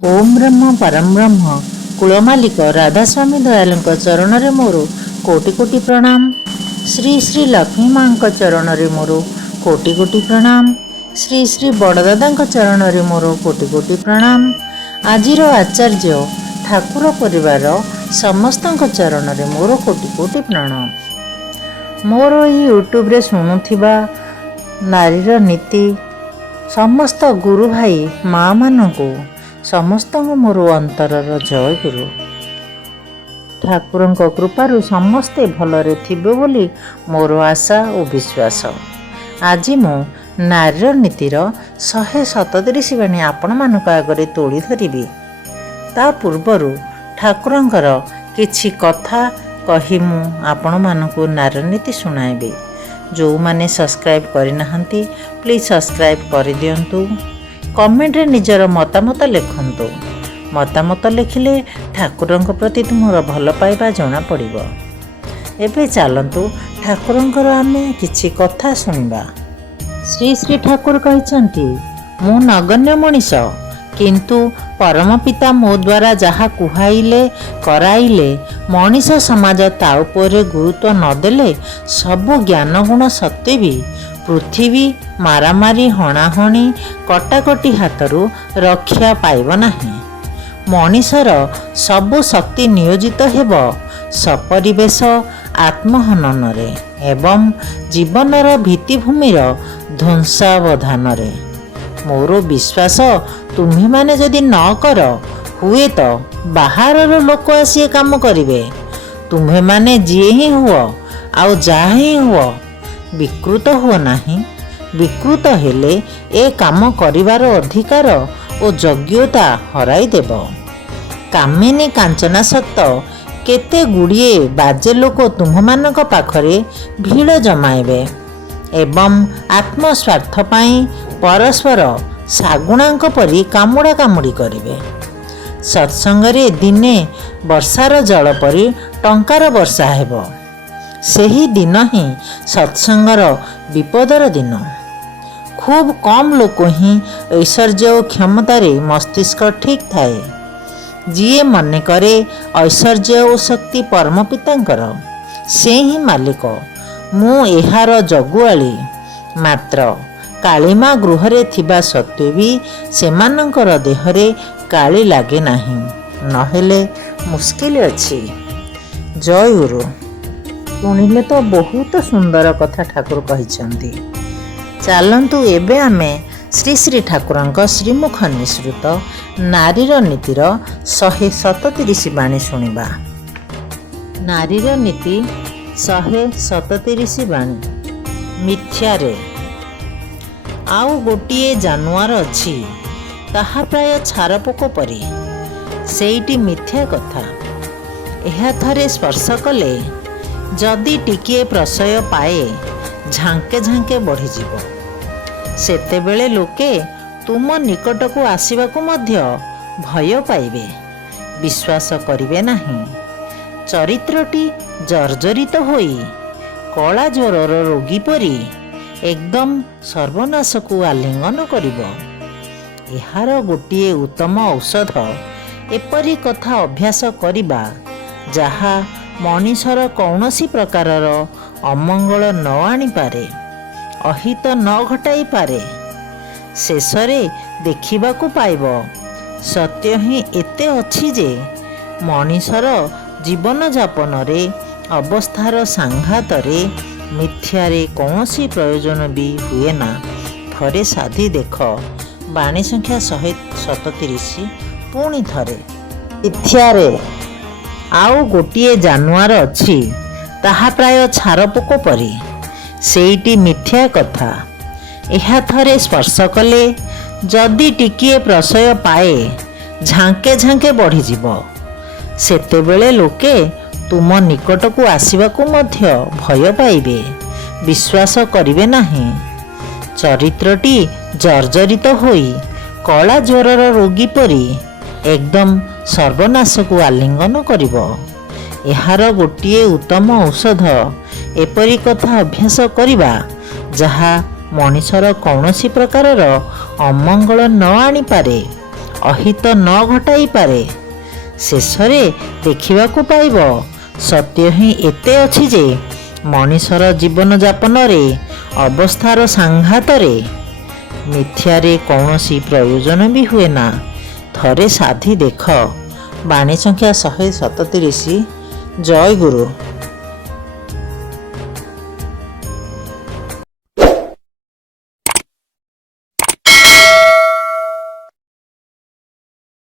ओम ब्रह्म परम ब्रह्म कूलमालिक राधास्वामी दयालुଙ୍କ ଚରଣରେ ମୋର କୋଟି କୋଟି ପ୍ରଣାମ। ଶ୍ରୀ ଶ୍ରୀ ଲକ୍ଷ୍ମୀ ମାଙ୍କ ଚରଣରେ ମୋର କୋଟି କୋଟି ପ୍ରଣାମ। ଶ୍ରୀ ଶ୍ରୀ ବଡ଼ଦାଦାଙ୍କ ଚରଣରେ ମୋର କୋଟି କୋଟି ପ୍ରଣାମ। ଆଜିର ଆଚାର୍ଯ୍ୟ ଠାକୁର ପରିବାର ସମସ୍ତଙ୍କ ଚରଣରେ ମୋର କୋଟି କୋଟି ପ୍ରଣାମ। ମୋର ଏହି ୟୁଟ୍ୟୁବରେ ଶୁଣୁଥିବା ନାରୀର ନୀତି ସମସ୍ତ ଗୁରୁ ଭାଇ ମା ମାନଙ୍କୁ ସମସ୍ତଙ୍କୁ ମୋର ଅନ୍ତରର ଜୟଗୁରୁ। ଠାକୁରଙ୍କ କୃପାରୁ ସମସ୍ତେ ଭଲରେ ଥିବେ ବୋଲି ମୋର ଆଶା ଓ ବିଶ୍ୱାସ। ଆଜି ମୁଁ ନାରୀର ନୀତିର 137 ବାଣୀ ଆପଣମାନଙ୍କ ଆଗରେ ତୋଳି ଧରିବି। ତା ପୂର୍ବରୁ ଠାକୁରଙ୍କର କିଛି କଥା କହି ମୁଁ ଆପଣମାନଙ୍କୁ ନାରୀର ନୀତି ଶୁଣାଇବି। ଯେଉଁମାନେ ସବସ୍କ୍ରାଇବ୍ କରିନାହାନ୍ତି ପ୍ଲିଜ୍ ସବସ୍କ୍ରାଇବ୍ କରିଦିଅନ୍ତୁ। କମେଣ୍ଟରେ ନିଜର ମତାମତ ଲେଖନ୍ତୁ। ମତାମତ ଲେଖିଲେ ଠାକୁରଙ୍କ ପ୍ରତି ତୁମର ଭଲ ପାଇବା ଜଣାପଡ଼ିବ। ଏବେ ଚାଲନ୍ତୁ ଠାକୁରଙ୍କର ଆମେ କିଛି କଥା ଶୁଣିବା। ଶ୍ରୀ ଶ୍ରୀ ଠାକୁର କହିଛନ୍ତି, ମୁଁ ନଗଣ୍ୟ ମଣିଷ, କିନ୍ତୁ ପରମ ପିତା ମୋ ଦ୍ୱାରା ଯାହା କୁହାଇଲେ କରାଇଲେ ମଣିଷ ସମାଜ ତା ଉପରେ ଗୁରୁତ୍ୱ ନଦେଲେ ସବୁ ଜ୍ଞାନ ଗୁଣ ସତ୍ତ୍ୱେ ବି ପୃଥିବୀ ମାରାମାରି ହଣାହଣି କଟାକଟି ହାତରୁ ରକ୍ଷା ପାଇବ ନାହିଁ। ମଣିଷର ସବୁ ଶକ୍ତି ନିୟୋଜିତ ହେବ ସପରିବେଶ ଆତ୍ମହନନରେ ଏବଂ ଜୀବନର ଭିତ୍ତିଭୂମିର ଧ୍ୱଂସାବଧାନରେ। ମୋର ବିଶ୍ୱାସ ତୁମ୍ଭେମାନେ ଯଦି ନ କର ହୁଏତ ବାହାରର ଲୋକ ଆସି ଏ କାମ କରିବେ। ତୁମ୍ଭେମାନେ ଯିଏ ହିଁ ହୁଅ ଆଉ ଯାହା ହିଁ ହୁଅ ବିକୃତ ହୁଅ ନାହିଁ। ବିକୃତ ହେଲେ ଏ କାମ କରିବାର ଅଧିକାର ଓ ଯୋଗ୍ୟତା ହରାଇଦେବ। କାମିନୀ କାଞ୍ଚନାସକ୍ତ କେତେ ଗୁଡ଼ିଏ ବାଜେ ଲୋକ ତୁମ୍ଭମାନଙ୍କ ପାଖରେ ଭିଡ଼ ଜମାଇବେ ଏବଂ ଆତ୍ମସ୍ୱାର୍ଥ ପାଇଁ ପରସ୍ପର ଶାଗୁଣାଙ୍କ ପରି କାମୁଡ଼ା କାମୁଡ଼ି କରିବେ। ସତ୍ସଙ୍ଗରେ ଦିନେ ବର୍ଷାର ଜଳ ପରି ଟଙ୍କାର ବର୍ଷା ହେବ। ସେହି ଦିନ ହିଁ ସତ୍ସଙ୍ଗର ବିପଦର ଦିନ। ଖୁବ୍ କମ୍ ଲୋକ ହିଁ ଐଶ୍ୱର୍ଯ୍ୟ ଓ କ୍ଷମତାରେ ମସ୍ତିଷ୍କ ଠିକ୍ ଥାଏ। ଯିଏ ମନେ କରେ ଐଶ୍ୱର୍ଯ୍ୟ ଓ ଶକ୍ତି ପରମ ପିତାଙ୍କର, ସେ ହିଁ ମାଲିକ। ମୁଁ ଏହାର ଜଗୁଆଳି ମାତ୍ର। କାଳିମା ଗୃହରେ ଥିବା ସତ୍ତ୍ୱେ ବି ସେମାନଙ୍କର ଦେହରେ କାଳି ଲାଗେ ନାହିଁ, ନହେଲେ ମୁସ୍କିଲ ଅଛି। ଜୟ ଗୁରୁ। ଶୁଣିଲେ ତ ବହୁତ ସୁନ୍ଦର କଥା ଠାକୁର କହିଛନ୍ତି। ଚାଲନ୍ତୁ ଏବେ ଆମେ ଶ୍ରୀ ଶ୍ରୀ ଠାକୁରଙ୍କ ଶ୍ରୀମୁଖ ନିଃସୃତ ନାରୀର ନୀତିର 137 ବାଣୀ ଶୁଣିବା। ନାରୀର ନୀତି 137 ବାଣୀ। ମିଥ୍ୟାରେ। ଆଉ ଗୋଟିଏ ଜାନୁଆର ଅଛି, ତାହା ପ୍ରାୟ ଛାରପୋକ ପରି। ସେଇଟି ମିଥ୍ୟା କଥା। ଏହା ଥରେ ସ୍ପର୍ଶ କଲେ ଯଦି ଟିକିଏ ପ୍ରଶୟ ପାଏ ଝାଙ୍କେ ଝାଙ୍କେ ବଢ଼ିଯିବ। ସେତେବେଳେ ଲୋକେ ତୁମ ନିକଟକୁ ଆସିବାକୁ ମଧ୍ୟ ଭୟ ପାଇବେ, ବିଶ୍ୱାସ କରିବେ ନାହିଁ। ଚରିତ୍ରଟି ଜର୍ଜରିତ ହୋଇ କଳା ଜ୍ୱରର ରୋଗୀ ପରି ଏକଦମ ସର୍ବନାଶକୁ ଆଲିଙ୍ଗନ କରିବ। ଏହାର ଗୋଟିଏ ଉତ୍ତମ ଔଷଧ ଏପରି କଥା ଅଭ୍ୟାସ କରିବା ଯାହା ମଣିଷର କୌଣସି ପ୍ରକାରର ଅମଙ୍ଗଳ ନ ଆଣିପାରେ, ଅହିତ ନ ଘଟାଇପାରେ। ଶେଷରେ ଦେଖିବାକୁ ପାଇବ ସତ୍ୟ ହିଁ ଏତେ ଅଛି ଯେ ମଣିଷର ଜୀବନଯାପନରେ ଅବସ୍ଥାର ସାଂଘାତରେ ମିଥ୍ୟାରେ କୌଣସି ପ୍ରୟୋଜନ ବି ହୁଏ ନା। ଥରେ ସାଧି ଦେଖ। ବାଣୀ ସଂଖ୍ୟା 137। ପୁଣି ଥରେ। ମିଥ୍ୟାରେ। ଆଉ ଗୋଟିଏ ଜାନୁଆର ଅଛି, ତାହା ପ୍ରାୟ ଛାରପୋକ ପରି। ସେଇଟି ମିଥ୍ୟା କଥା। ଏହା ଥରେ ସ୍ପର୍ଶ କଲେ ଯଦି ଟିକିଏ ପ୍ରଶୟ ପାଏ ଝାଙ୍କେ ଝାଙ୍କେ ବଢ଼ିଯିବ। ସେତେବେଳେ ଲୋକେ ତୁମ ନିକଟକୁ ଆସିବାକୁ ମଧ୍ୟ ଭୟ ପାଇବେ, ବିଶ୍ୱାସ କରିବେ ନାହିଁ। ଚରିତ୍ରଟି ଜର୍ଜରିତ ହୋଇ କଳା ଜ୍ୱରର ରୋଗୀ ପରି ଏକଦମ ସର୍ବନାଶକୁ ଆଲିଙ୍ଗନ କରିବ। ଏହାର ଗୋଟିଏ ଉତ୍ତମ ଔଷଧ ଏପରି କଥା ଅଭ୍ୟାସ କରିବା ଯାହା ମଣିଷର କୌଣସି ପ୍ରକାରର ଅମଙ୍ଗଳ ନ ଆଣିପାରେ, ଅହିତ ନ ଘଟାଇପାରେ। ଶେଷରେ ଦେଖିବାକୁ ପାଇବ ସତ୍ୟ ହିଁ ଏତେ ଅଛି ଯେ ମଣିଷର ଜୀବନଯାପନରେ ଅବସ୍ଥାର ସାଂଘାତରେ ମିଥ୍ୟାରେ କୌଣସି ପ୍ରୟୋଜନ ବି ହୁଏ ନା। ଥରେ ସାଧି ଦେଖ। ବାଣୀ ସଂଖ୍ୟା 137। ଜୟ ଗୁରୁ।